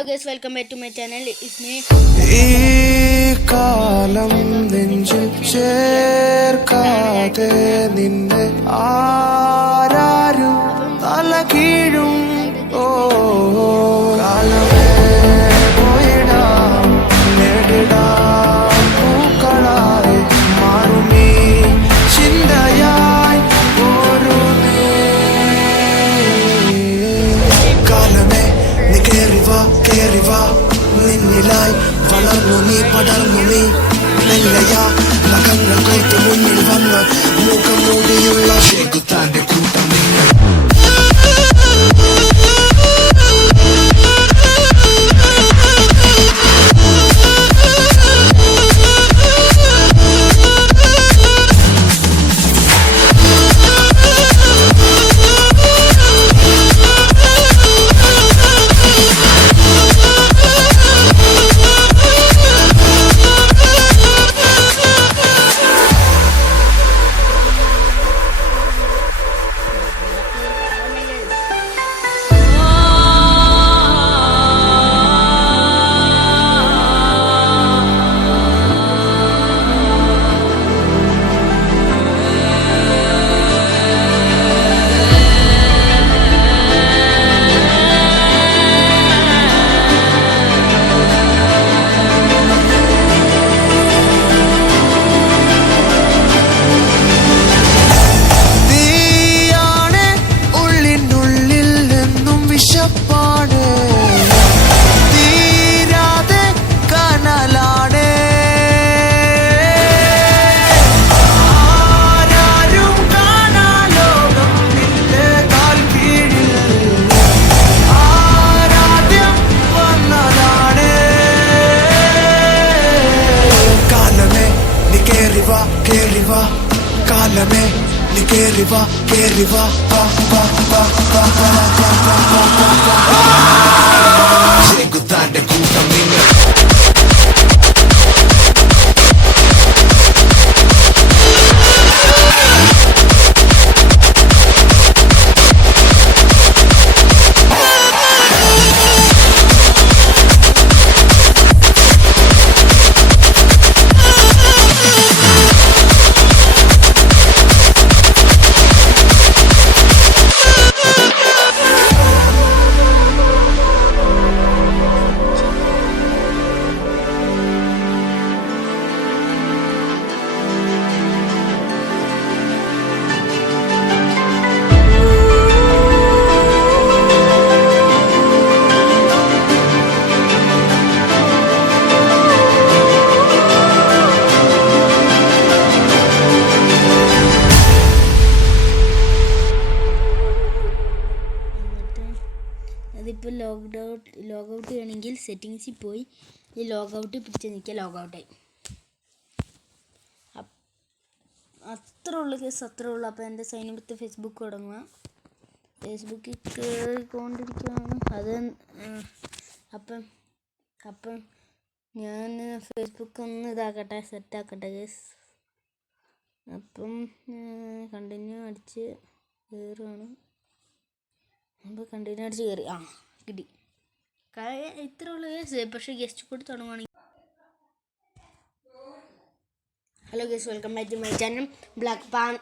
Hello guys, welcome back to my channel. It's me. കാലം നെഞ്ചിൽ ചേർക്കാതെ നിന്നെ ആരാരും തലകീഴും ഓ കാലമേ പോയിടാം നേടിടാം പൂക്കളായി മാറുമീ ചിന്തയായി ഒരു കാലമേ നീ കേറിവാ നിന്നിലായി വളർന്നു നീ പടർന്നു നീ മെല്ലയാ നഖങ്ങൾ കോർത്ത് മുന്നിൽ വന്ന മുഖം മൂടിയുള്ള ശേഖുത്താന്റെ കൂട്ടം നിങ്ങൾ കാലമേ നീ കേറിവാ ശേഖുത്താന്റെ കൂട്ടം നിങ്ങൾ അതിപ്പോൾ ലോഗൗട്ട് ചെയ്യണമെങ്കിൽ സെറ്റിങ്സിൽ പോയി ഈ ലോഗൗട്ട് പിടിച്ച് നിൽക്കുക ലോഗൗട്ടായി അത്രേ ഉള്ളൂ കേസ് അത്രേ ഉള്ളൂ. അപ്പോൾ എൻ്റെ സൈനികത്ത് ഫേസ്ബുക്ക് തുടങ്ങുക. ഫേസ്ബുക്കിൽ കയറിക്കൊണ്ടിരിക്കുകയാണ് അത് അപ്പം ഞാൻ ഫേസ്ബുക്ക് ഒന്ന് ഇതാക്കട്ടെ സെറ്റാക്കട്ടെ കേസ്. അപ്പം കണ്ടിന്യൂ അടിച്ച് കയറുകയാണ്. അപ്പോൾ കണ്ടിന്യൂ അടിച്ച് കയറി കിട്ടി ഇത്ര ഉള്ളു കേസ്. പക്ഷേ ഗസ്റ്റ് കൂടി തുടങ്ങുകയാണെങ്കിൽ hello guest welcome back to my channel black pan